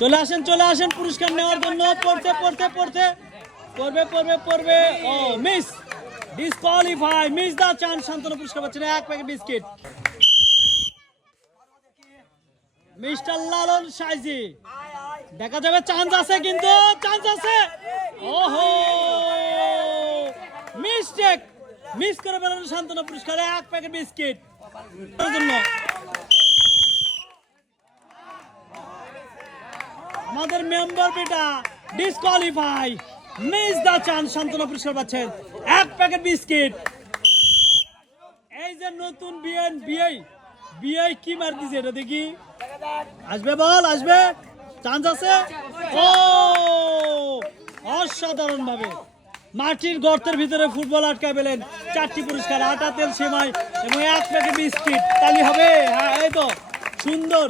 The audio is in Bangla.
চলে আসেন পুরস্কার নেওয়ার জন্য। পড়বে ও মিস, ডিসকোয়ালিফাই, মিস দা চান্স। শান্তনু পুরস্কার পাচ্ছেন 1 প্যাকেট বিস্কিট। মিস্টার লালন সাইজি, দেখা যাবে চান্স আছে, কিন্তু চান্স আছে। ওহো, মিস্টেক, মিস করে ফেলেন শান্তনু পুরস্কার 1 প্যাকেট বিস্কিট জন্য। আমাদের মেম্বার বেটা ডিসকোয়ালিফাই, মিস দা চান্স। শান্তনু পুরস্কার পাচ্ছেন 1 প্যাকেট বিস্কিট। এই যে নতুন বিআই কি মার দিছে এটা দেখি, আসবে বল, আসবে, চান্স আছে। ও অসাধারণ ভাবে মাটির গর্তের ভিতরে ফুটবল আটকায় পেলেন। 4টি পুরস্কার, আটা, তেল, সেমাই এবং 1 প্যাকেট বিস্কিট। তালি হবে? হ্যাঁ, এই তো সুন্দর।